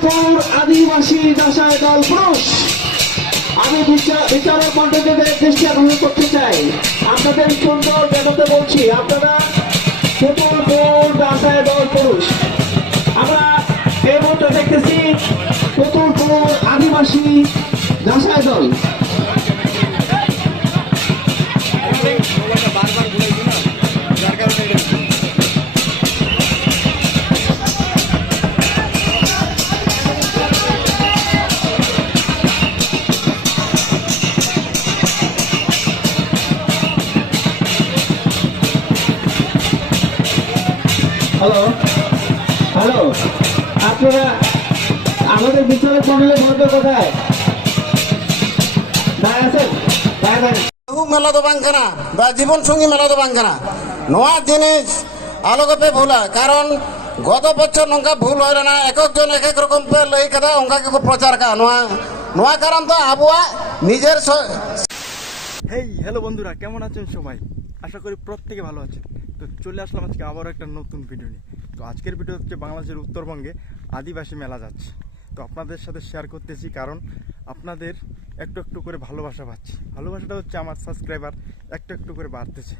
পুতুলপুর আদিবাসী দশায় দল পুরুষ। আমি বিচার বিচারক মন্ডলীদের দৃষ্টি আকর্ষণ করতে চাই। আপনাদের সুন্দর বেগতে বলছি, আপনারা পুতুলপুর দশায় দল পুরুষ। আমরা এই মুহূর্তে দেখতেছি পুতুলপুর আদিবাসী দশায় দল। হ্যালো হ্যালো আপনারা আমাদের বিচারক মন্ডলের মধ্যে কোথায়? ভাই আছেন? ভাই মেলা তো বাঙ্কানা বা জীবন সঙ্গী মেলা তো বাঙ্কানা নয়া জিনিস আলোকপে ভুলা কারণ গত বছর নঙ্কা ভুল হয় না এককজন এক এক রকম পে লই কথা অঙ্কা কি প্রচার কা নয়া নয়া কারণ তো আবুয়া নিজের হেই হ্যালো বন্ধুরা কেমন আছেন সবাই? আশা করি প্রত্যেকে ভালো আছেন। তো চলে আসলাম আজকে আবারও একটা নতুন ভিডিও নিয়ে। তো আজকের ভিডিও হচ্ছে বাংলাদেশের উত্তরবঙ্গে আদিবাসী মেলা যাচ্ছে। তো আপনাদের সাথে শেয়ার করতেছি কারণ আপনাদের একটু একটু করে ভালোবাসা পাচ্ছি। ভালোবাসাটা হচ্ছে আমার সাবস্ক্রাইবার একটু একটু করে বাড়তেছে।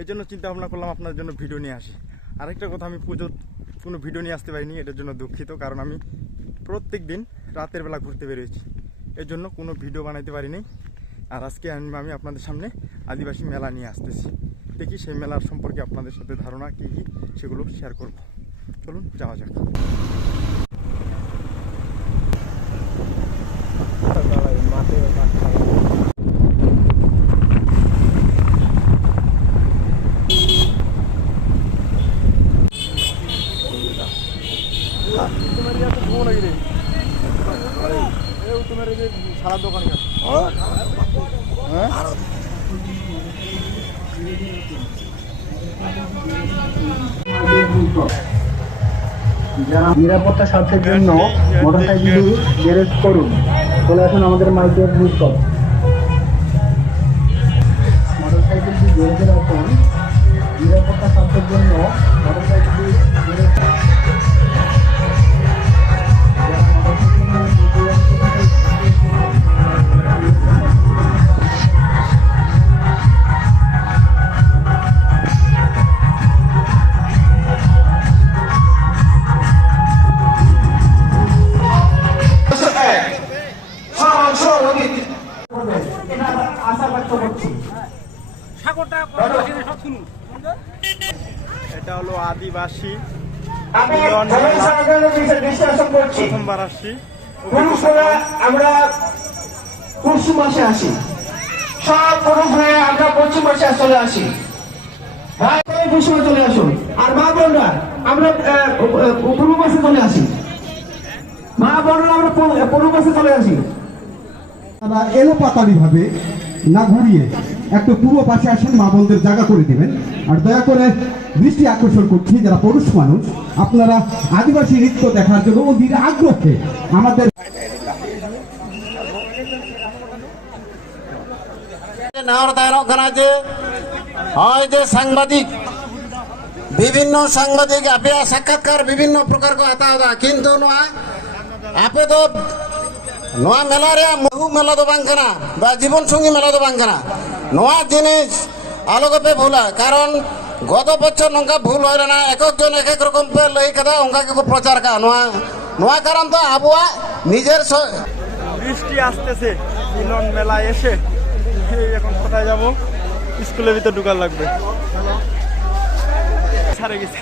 এই জন্য চিন্তা ভাবনা করলাম আপনাদের জন্য ভিডিও নিয়ে আসি। আরেকটা কথা আমি পুজোর কোনো ভিডিও নিয়ে আসতে পারিনি, এটার জন্য দুঃখিত কারণ আমি প্রত্যেক দিন রাতের বেলা ঘুরতে বেরিয়েছি। এর জন্য কোনো ভিডিও বানাইতে পারিনি। আর আজকে আমি আপনাদের সামনে আদিবাসী মেলা নিয়ে আসতেছি। দেখি সেই মেলার সম্পর্কে আপনাদের সাথে ধারণা, কী কী সেগুলো শেয়ার করব। চলুন, যাওয়া যাক। নিরাপত্তা স্বার্থের জন্য মোটরসাইকেলটি গ্যারেজ করুন, চলে আসুন আমাদের মাইকের বুথ মোটরসাইকেলটি গ্যারেজে রাখুন। নিরাপত্তা স্বার্থের জন্য মোটরসাইকেলটি করছি। এটা হলো আদিবাসী আমি বিশ্লেষণ করছি। প্রথমবার আসছি পুরুষরা আমরা পশ্চিম মাসে আসি। সব পুরুষ হয়ে আমরা পশ্চিম মাসে চলে আসি। ভাই পশ্চিম চলে আসুন। আর মা বোনরা আমরা পূর্ব মাসে চলে আসি। মা বোনরা আমরা পূর্ব- পূর্ব মাসে চলে আসি। তারা এলোপাতাড়ি ভাবে না ঘুরিয়ে একটু পূর্ব পাশে আসেন, মা বোনদের জায়গা করে দিবেন। আর দয়া করে দৃষ্টি আকর্ষণ করছি, যারা পুরুষ মানুষ, আপনারা আদিবাসী নৃত্য দেখার জন্য অধীর আগ্রহে আমাদের হয় যে সাংবাদিক, বিভিন্ন সাংবাদিক সাক্ষাৎকার বিভিন্ন প্রকার কথা, কিন্তু নয়। আপদ তো নোয়া মেলা রে বহু মেলা তো বাং কানা বা জীবন সঙ্গী মেলা তো বাং কানা নোয়া জিনিস আলোকে ভুলা কারণ গত বছর নঙ্কা ভুল হয় না এক একজন এক এক রকম পে লই কাদা অঙ্কা কে প্রচার কা, নোয়া নোয়া কারণ তো আবুয়া নিজের বৃষ্টি আসতেছে, মিলন মেলা এসে এখন কোথায় যাব? স্কুলের ভিতর ঢুকার লাগবে। ছাড়ে গেছে।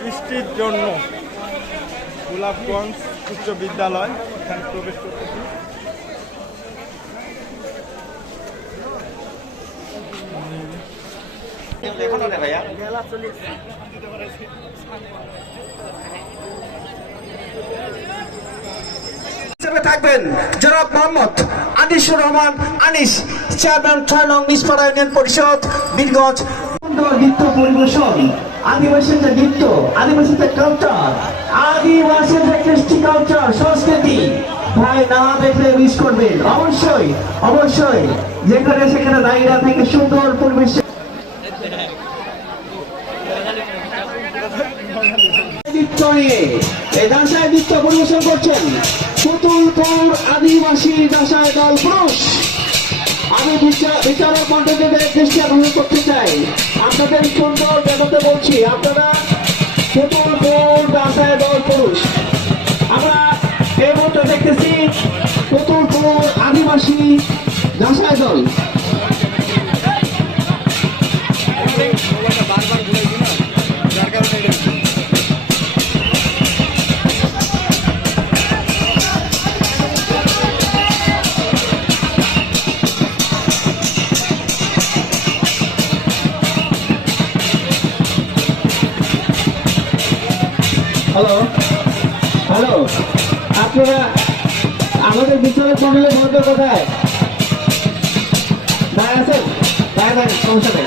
বৃষ্টির জন্য গোলাপগঞ্জ উচ্চ বিদ্যালয় এখানে প্রবেশ করতেছি। হিসেবে থাকবেন জনাব মোহাম্মদ আনিসুর রহমান। আনিস, চেয়ারম্যান ছয় নং নিষ্পাড়া ইউনিয়ন পরিষদ, বীরগঞ্জ। নৃত্য পরিবেশন, আদিবাসীর যে নৃত্য, আদিবাসীর যে কালচার আদিবাসীর যে কৃষ্টি কালচার সংস্কৃতি, ভাই না দেখলে মিস করবেন অবশ্যই অবশ্যই, যেখানে সেখানে দাঁড়িয়ে থেকে সুন্দর পরিবেশ। নিয়ে এই দাসায় নৃত্য পরিবেশন করছেন। পুতুলপুর আদিবাসী দাসায় দল পুরুষ। আমি বিচার- বিচারক মন্ডলীদের দৃষ্টি আকর্ষণ করতে চাই। আপনাদের সুন্দর জগতে বলছি, আপনারা পুতুলপুর দাসায় দল পুরুষ। আমরা এই মুহূর্তে দেখতেছি পুতুলপুর আদিবাসী দাসায় দল। হ্যালো হ্যালো আপনারা আমাদের বিচারক মন্ডলের মধ্যে কোথায়? ভাই আছেন? সমস্যা নেই।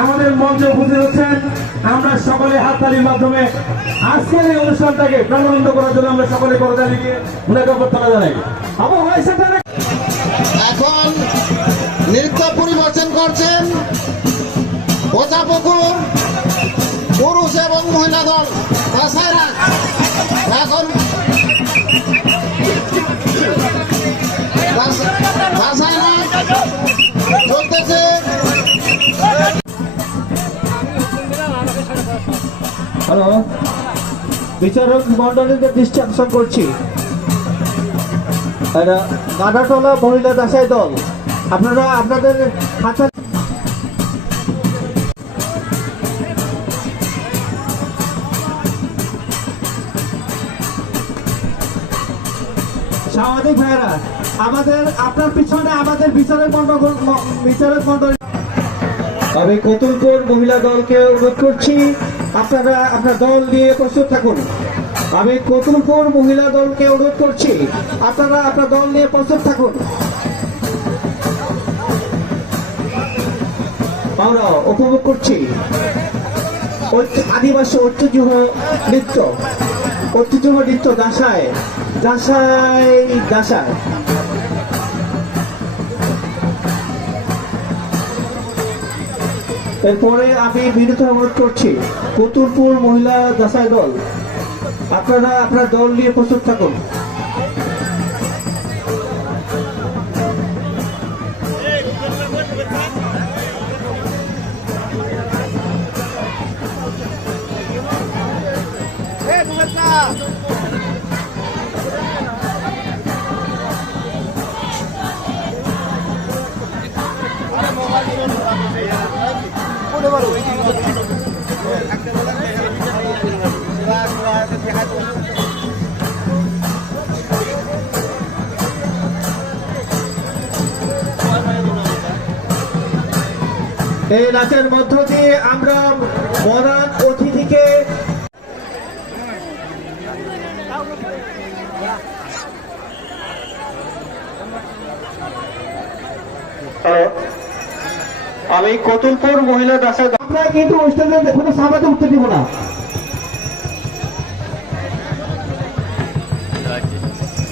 আমাদের মঞ্চে উপস্থিত হচ্ছেন আমরা সকলে হাততালির মাধ্যমে আজকের এই অনুষ্ঠানটাকে প্রাণবন্ত করার জন্য আমরা সকলে করতালি দিয়ে ওনাকে অভ্যর্থনা জানাই। এখন নৃত্য পরিবেশন করছেন ওজাপুকুর পুরুষ এবং মহিলা দল। বিচারক মন্ডলীদের আকর্ষণ করছি। গাডাটলা মহিলা দাসাই দল। আপনারা আপনাদের হাতে সাংবাদিক ভাইয়েরা, আমাদের আপনার পিছনে আমাদের বিচারক মন্ডল বিচারক মন্ডল আমি কতুলপুর মহিলা দলকে অনুরোধ করছি। আপনারা আপনার দল নিয়ে প্রস্তুত থাকুন। আমি কতুলপুর মহিলা দলকে অনুরোধ করছি, আপনারা আপনার দল নিয়ে প্রস্তুত থাকুন। আমরা উপভোগ করছি। আদিবাসী ঐতিহ্য নৃত্য। ঐতিহ্য নৃত্য দাসায় দাসায় দাসায় এরপরে আমি বিনীত অনুরোধ করছি, পুতুলপুর মহিলা দাসাই দল। আপনারা, আপনার দল নিয়ে প্রস্তুত থাকুন। এই নাচের মধ্য দিয়ে আমরা মরান অতিথিকে আমি কতুলপুর মহিলা দাসের আমরা কিন্তু অনুষ্ঠানে কোনো সাবাতে উঠতে দিব না।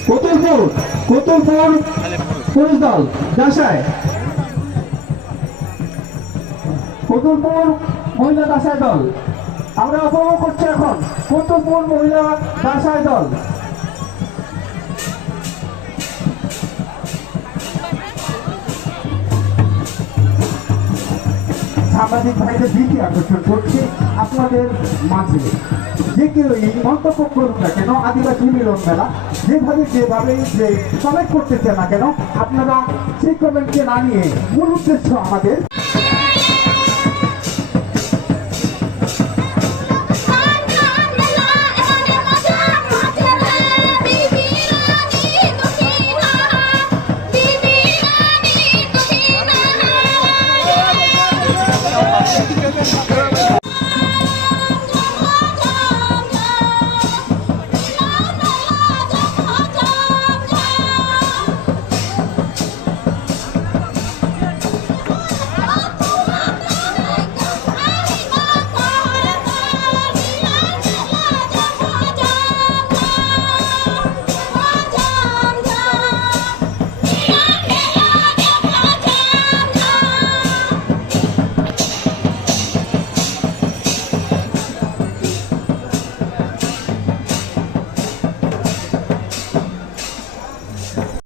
কতুলপুর কতুলপুর পুলিশ দল দাসায় কতুলপুর মহিলা দাসায় দল। আমরা উপভোগ করছি এখন কতুলপুর মহিলা দাসায় দল। সাংবাদিক ভাইদের দৃষ্টি আকর্ষণ করছে আপনাদের মাঝে। যে কেউ এই মন্তব্য করুন না কেন, আদিবাসী মিলন মেলা, যেভাবে যেভাবে যে কমেন্ট করতেছে না কেন, আপনারা সেই কমেন্টকে না নিয়ে মূল উদ্দেশ্য আমাদের